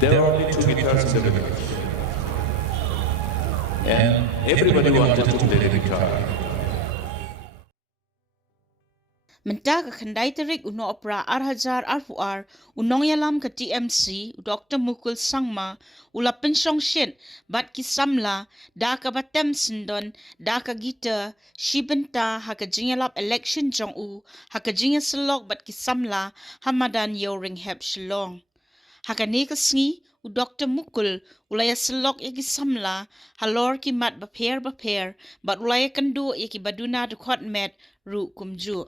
There were only 2 guitars in the village. And everybody wanted to play the guitar. Mentaga khandai tarik uno opera arhajar arhuar unong yalam ka TMC Dr.Mukul sangma ula Pynshong shin bat ki Samla da ka batem sindon da ka gita shibenta haka jingalap election jong u haka jingaslok bat ki Samla hamadan yoring heb shlong haka neka sngi u Dr.Mukul ulaya selok yaki Samla halor ki mat baper bat ulaya kandu yaki baduna dukot met ru kumju.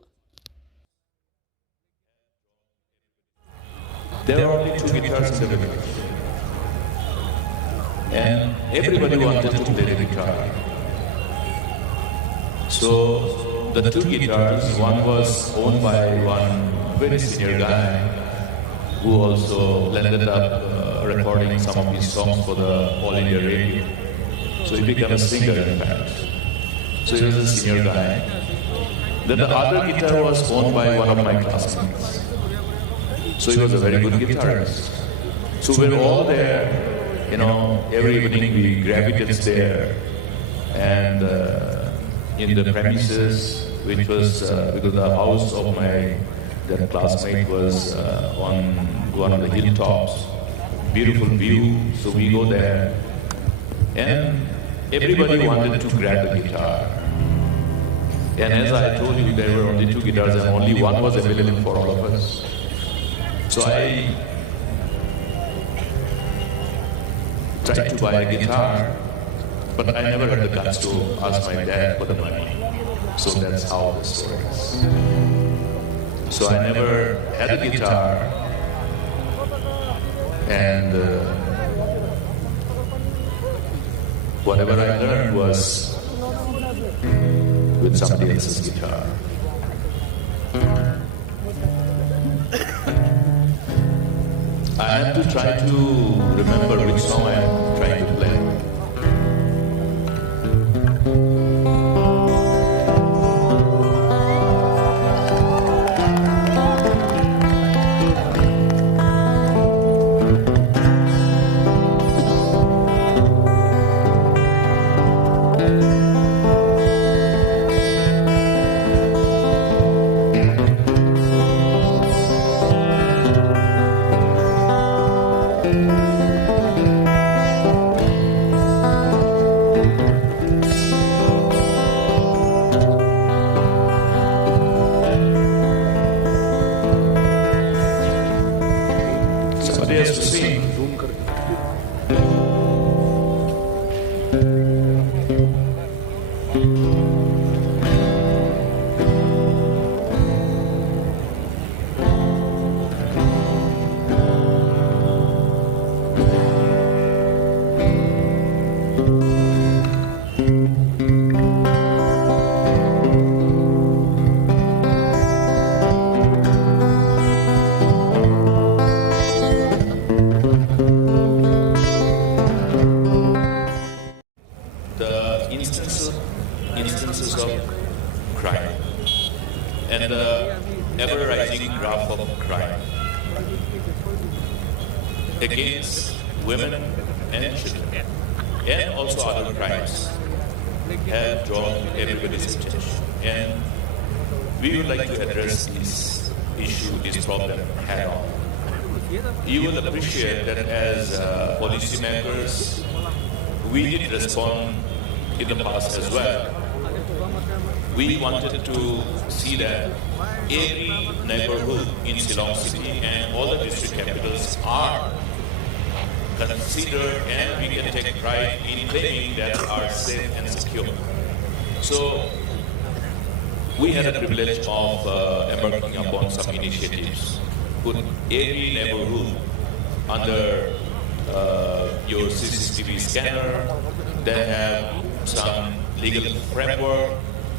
There were only 2 guitars in the village. And everybody wanted to play the guitar. So the 2 guitars, one was owned by one very senior guy who also ended up recording some of his songs for the All India Radio. So he became a singer in fact. So he was a senior guy. Then the other guitar was owned by one of my classmates. So he was a very good guitarist. So we were all there, every evening we gravitated there. And in the premises, which was, because the house of my classmate was on one of the hilltops, beautiful view, so we go there. And everybody wanted to grab the guitar. And as I told you, there were only 2 guitars and only one was available for all of us. So I tried to buy a guitar, but I never had the guts to ask my dad for the money. So that's how the story is. So I never had a guitar, and whatever I learned was with somebody else's guitar. I have to try to remember which song I am trying to play. Somebody has to sing. Instances of crime and the ever-rising graph of crime against women and children and also other crimes have drawn everybody's attention, and we would like to address this issue, this problem head on. You will appreciate that as policymakers, we did respond in the past as well. We wanted to see that every neighborhood in Shillong City and all the district capitals are considered, and we can take pride in claiming that are safe and secure. So we had a privilege of embarking upon some initiatives. Put every neighborhood under your CCTV scanner, then have some legal framework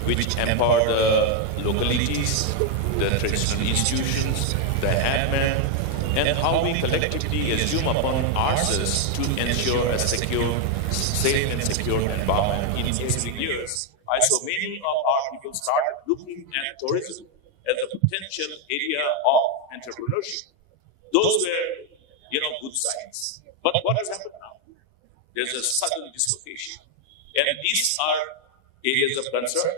which empower the localities, the traditional institutions, the admin, and how we collectively assume upon ourselves to ensure a secure, safe and secure environment. In recent years, I saw many of our people started looking at tourism as a potential area of entrepreneurship. Those were, good signs. But what has happened now? There's a sudden dislocation. And these are areas of concern.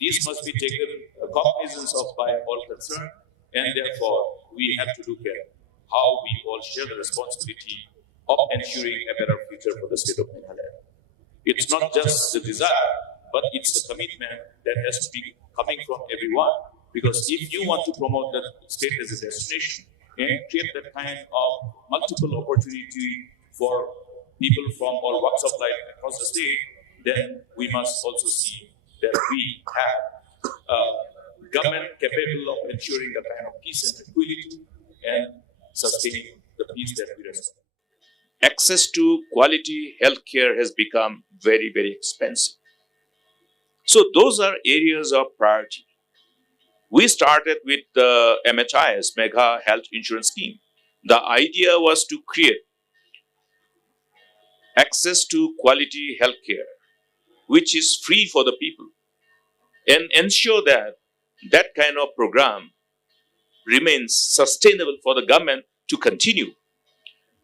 These must be taken cognizance of by all concerned, and therefore we have to look at how we all share the responsibility of ensuring a better future for the state of Meghalaya. It's not just the desire, but it's the commitment that has to be coming from everyone. Because if you want to promote the state as a destination and create that kind of multiple opportunity for people from all walks of life across the state, then we must also see that we have a government capable of ensuring the kind of peace and tranquility and sustaining the peace that we respect. Access to quality healthcare has become very, very expensive. So those are areas of priority. We started with the MHIS, Mega Health Insurance Scheme. The idea was to create access to quality healthcare, which is free for the people, and ensure that that kind of program remains sustainable for the government to continue.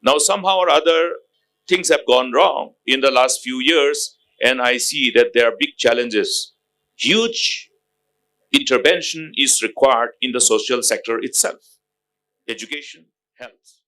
Now, somehow or other, things have gone wrong in the last few years, and I see that there are big challenges. Huge intervention is required in the social sector itself: education, health,